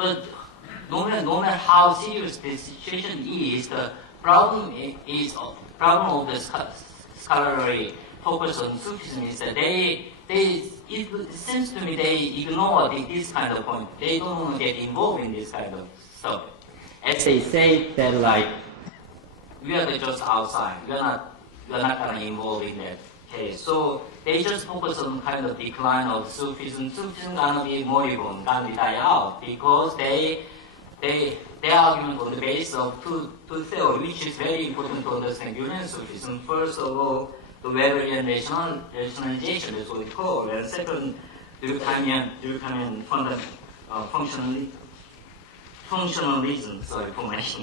But no matter how serious the situation is, the problem of the scholarly focus on Sufism is that it seems to me they ignore this kind of point. They don't want to get involved in this kind of stuff. As they say that like we are just outside, we are not gonna involve in that case. So they just focus on kind of decline of Sufism. Sufism gonna be moribund, gonna be die out because they argument on the basis of two theory, which is very important to understand Gülen Sufism. First of all, the Weberian rationalization is what we call, and second, Durkheimian functionalism, sorry for my English.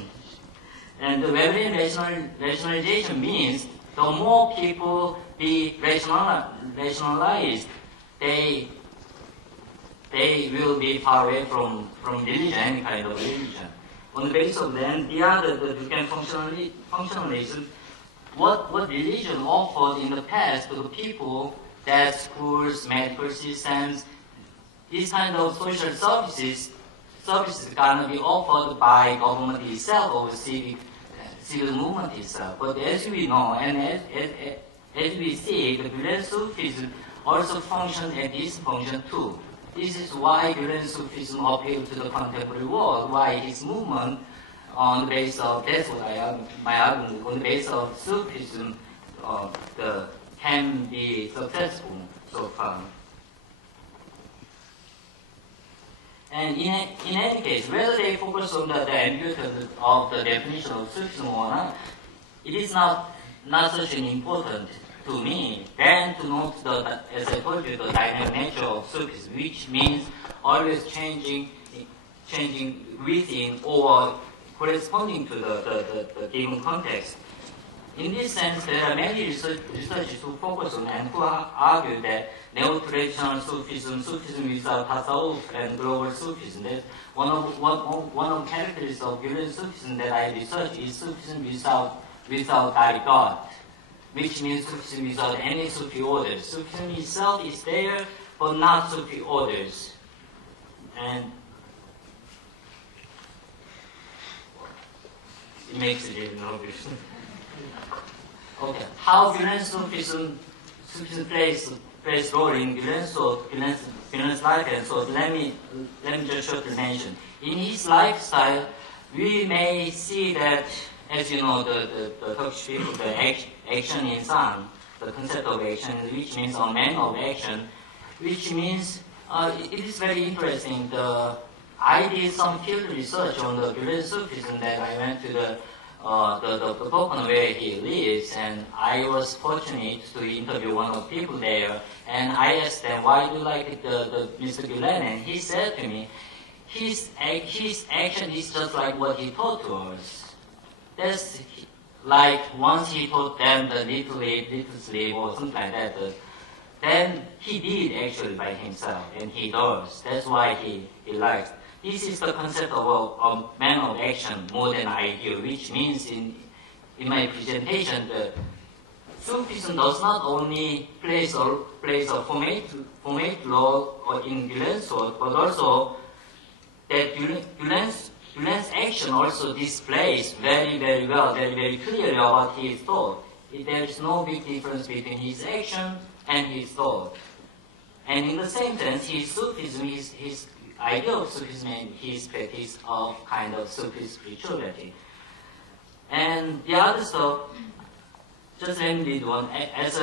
And the Weberian rationalization means the more people be rationalized, they will be far away from religion, any kind of religion. On the basis of then, the Durkheim functionalism, what religion offered in the past to the people, that schools, medical systems, these kind of social services gonna be offered by government itself or civil movement itself. But as we know, and as we see, the Gülen Sufism also functions at this function too. This is why Gülen Sufism appealed to the contemporary world, why his movement on the basis of, that's what my argument, on the basis of Sufism can be successful so far. And in any case, whether they focus on the ambiguity of the definition of Sufism or not, it is not such an important to me than to note as I told you, the dynamic nature of Sufism, which means always changing within or corresponding to the given context. In this sense, there are many researchers who focus on and who argue that neo-traditional Sufism without Tasawwuf, and global Sufism. That one of the characteristics of Gülen Sufism that I research is Sufism without God, which means Sufism without any Sufi orders. Sufism itself is there, but not Sufi orders. And it makes it even obvious. Okay, how Gülen Sufism plays role in Gülen's life and thought. Let me just shortly mention. In his lifestyle, we may see that, as you know, the Turkish people, the action insan, the concept of action, which means a man of action, which means it is very interesting. I did some field research on the Gülen Sufism that I went to the Pocono where he lives, and I was fortunate to interview one of the people there, and I asked them, why do you like the Mr. Gülen? And he said to me, his action is just like what he taught to us. That's like once he taught them the little sleep or something like that, then he did actually by himself, and he does. That's why he likes. This is the concept of a man of action more than ideal, which means in my presentation, the Sufism does not only plays a formate role in Gülen's thought, but also that Gülen's action also displays very, very well, very, very clearly about his thought. There is no big difference between his action and his thought. And in the same sense, his Sufism, his idea of Sufism and his practice of kind of Sufi spirituality. And the other stuff, just let me read one. As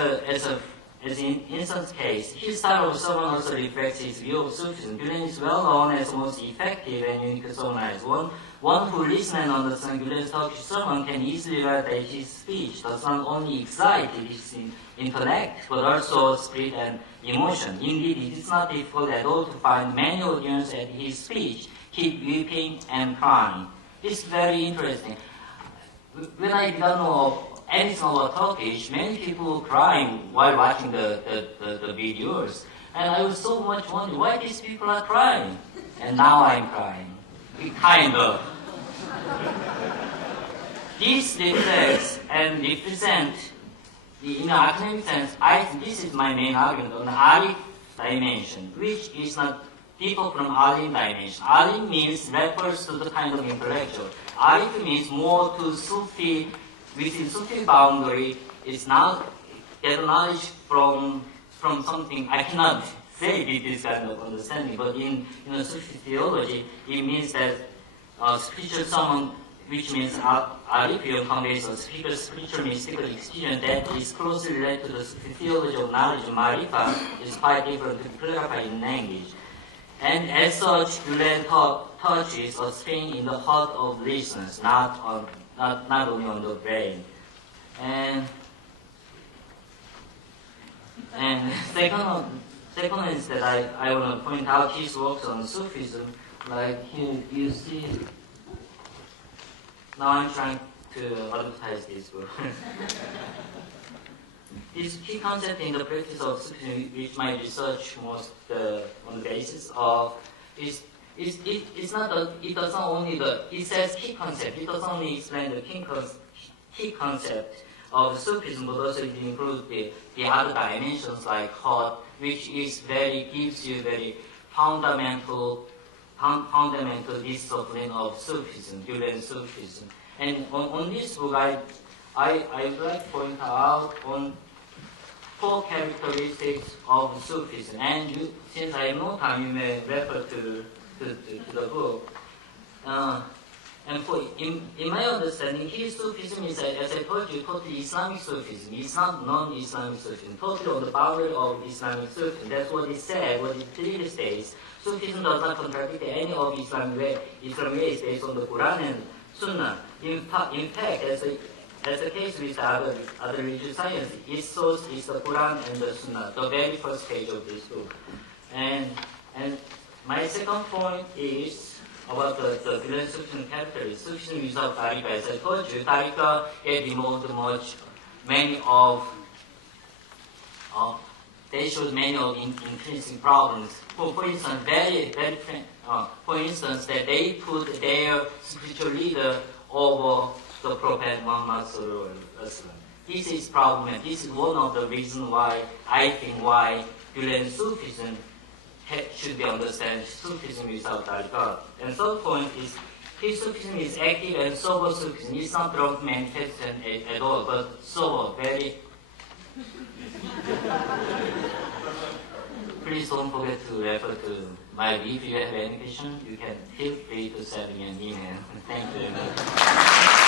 in Inson's case, his style of sermon also reflects his view of Sufism. Gülen is well known as the most effective and unique sermonizer. One who listens and understands Gülen's Turkish sermon can easily realize that his speech does not only excite his intellect, but also spirit and emotion. Indeed, it is not difficult at all to find many audience at his speech keep weeping and crying. This is very interesting. When I didn't know anything about Turkish, many people were crying while watching the videos. And I was so much wondering why these people are crying. And now I'm crying. Kind of. This reflects and represents, in the academic sense, I think this is my main argument on the Arif dimension, which is not differ from alim dimension. Alim means refers to the kind of intellectual. Arif means more to Sufi, within Sufi boundary, is not get knowledge from something. I cannot say with this kind of understanding, but in Sufi theology, it means that spiritual summon, which means Arifian conveys a spiritual mystical experience that is closely related to the Sufi theology of knowledge. Marifa is quite different to clarify in language. And as such, Gülen touches a string in the heart of listeners, not only on the brain. And second is that I want to point out his works on Sufism. Like here, you see. Now I'm trying to advertise this book. This key concept in the practice of Sufism, which my research most on the basis of, it says key concept. It doesn't only explain the key concept of Sufism, but also it includes the other dimensions like heart, which gives you very fundamental discipline of Sufism, Gülen Sufism. And on this book, I would like to point out on 4 characteristics of Sufism. And since I have no time, you may refer to the book. And in my understanding, his Sufism is, as I told you, totally Islamic Sufism. It's not non-Islamic Sufism, totally on the boundary of Islamic Sufism. That's what it said, what it clearly states. Sufism does not contradict any of Islam ways based on the Quran and Sunnah. In fact, as the case with other religious science, its source is the Quran and the Sunnah, the very first page of this book. And my second point is about the Gülen Sufism characteristics. Sufism without tariqah, as I told you, tariqah had removed they showed many of increasing problems. For instance, for instance, that they put their spiritual leader over the Prophet Muhammad Sallallahu Alaihi Wasallam. This is problematic. This is one of the reasons why I think Gülen Sufism should be understood. Sufism without tariqah. And third point is, his Sufism is active and sober Sufism. It's not drug manifestation at all, but sober, very. Please don't forget to refer to my view. If you have any question, you can feel free to send me an email. Thank you very much.